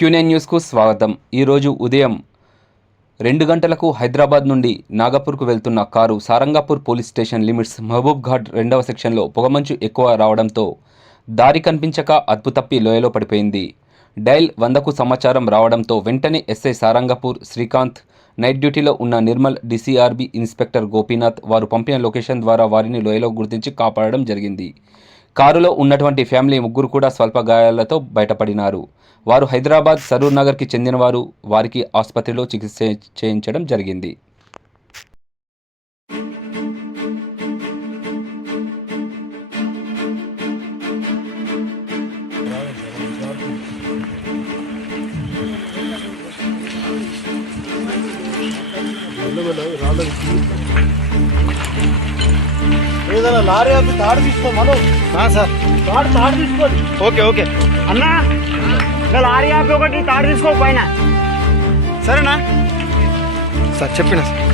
Q9 న్యూస్కు స్వాగతం. ఈరోజు ఉదయం 2 గంటలకు హైదరాబాద్ నుండి నాగపూర్కు వెళ్తున్న car Sarangapur police station limits Mahabub Ghat 2వ సెక్షన్లో పొగమంచు ఎక్కువ రావడంతో దారి కనిపించక అదుపుతప్పి లోయలో పడిపోయింది. డైల్ 100కు సమాచారం రావడంతో వెంటనే ఎస్ఐ సారంగపూర్ శ్రీకాంత్, నైట్ డ్యూటీలో ఉన్న నిర్మల్, డిసిఆర్బి ఇన్స్పెక్టర్ గోపీనాథ్ వారు పంపిన లొకేషన్ ద్వారా వారిని లోయలో గుర్తించి కాపాడడం జరిగింది. కారులో ఉన్నటువంటి ఫ్యామిలీ ముగ్గురు కూడా స్వల్ప గాయాలతో బయటపడినారు. వారు హైదరాబాద్ సరూర్ నగర్కి చెందినవారు. వారికి ఆసుపత్రిలో చికిత్స చేయించడం జరిగింది. ఏదైనా లారీ ఆపి తాడు తీసుకో మనం సార్ తాడు తీసుకోండి. ఓకే ఓకే అన్నా ఇంకా లారీ ఆపి ఒకటి తాడు తీసుకో పైన. సరేనా సార్ చెప్పిన sir.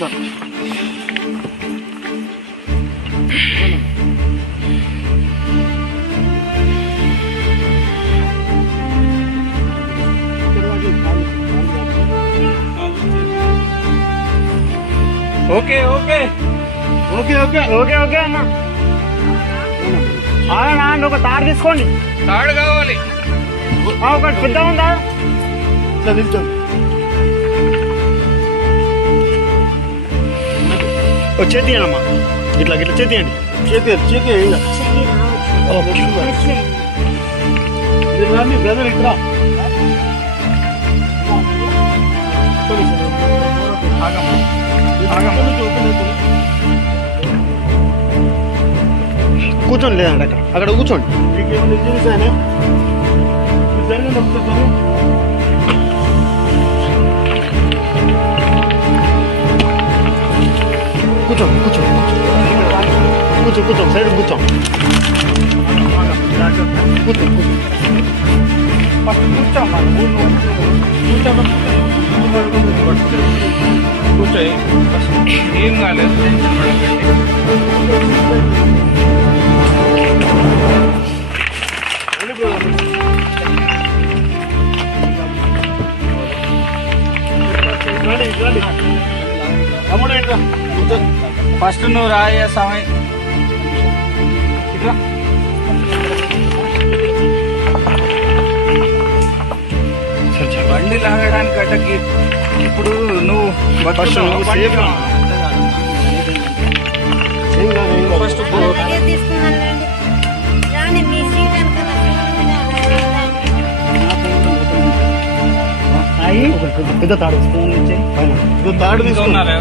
Sir okay okay okay okay okay okay అన్న అవునా ఒక తాడు తీసుకోండి. తాడు కావాలి. ఒకటి పెద్ద ఉందా ఇట్లా నిల్చోండి. చేతియమ్మా ఇట్లా ఇట్లా చేతియండి. చేతి బ్రదర్ ఇక్కడ కూర్చోండి. లేదండి అక్కడ కూర్చోండి. మీకేమైనా ఇంజరీస్ అయినా జరిగింది ఒకసారి కూర్చోండి కూర్చోండి కూర్చోండి సైడ్ కూర్చోండి. కూర్చోండి కూర్చోయి ఏం కాలేదు. ఫస్ట్ నువ్వు రాయ సమయం ఇట్లా బండి లాగడానికి అటకి ఇప్పుడు నువ్వు ఫస్ట్ పెద్ద తాడు తాడు తీసుకున్నారు.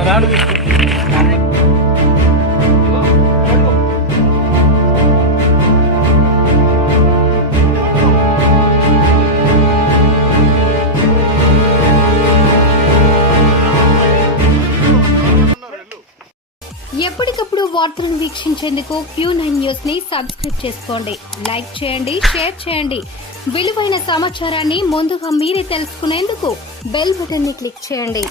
ఎప్పటికప్పుడు వార్తలను వీక్షించేందుకు Q9 న్యూస్ ని సబ్స్క్రైబ్ చేసుకోండి. లైక్ చేయండి, షేర్ చేయండి. విలువైన సమాచారాన్ని ముందుగా మీరే తెలుసుకునేందుకు బెల్ బటన్ ని క్లిక్ చేయండి.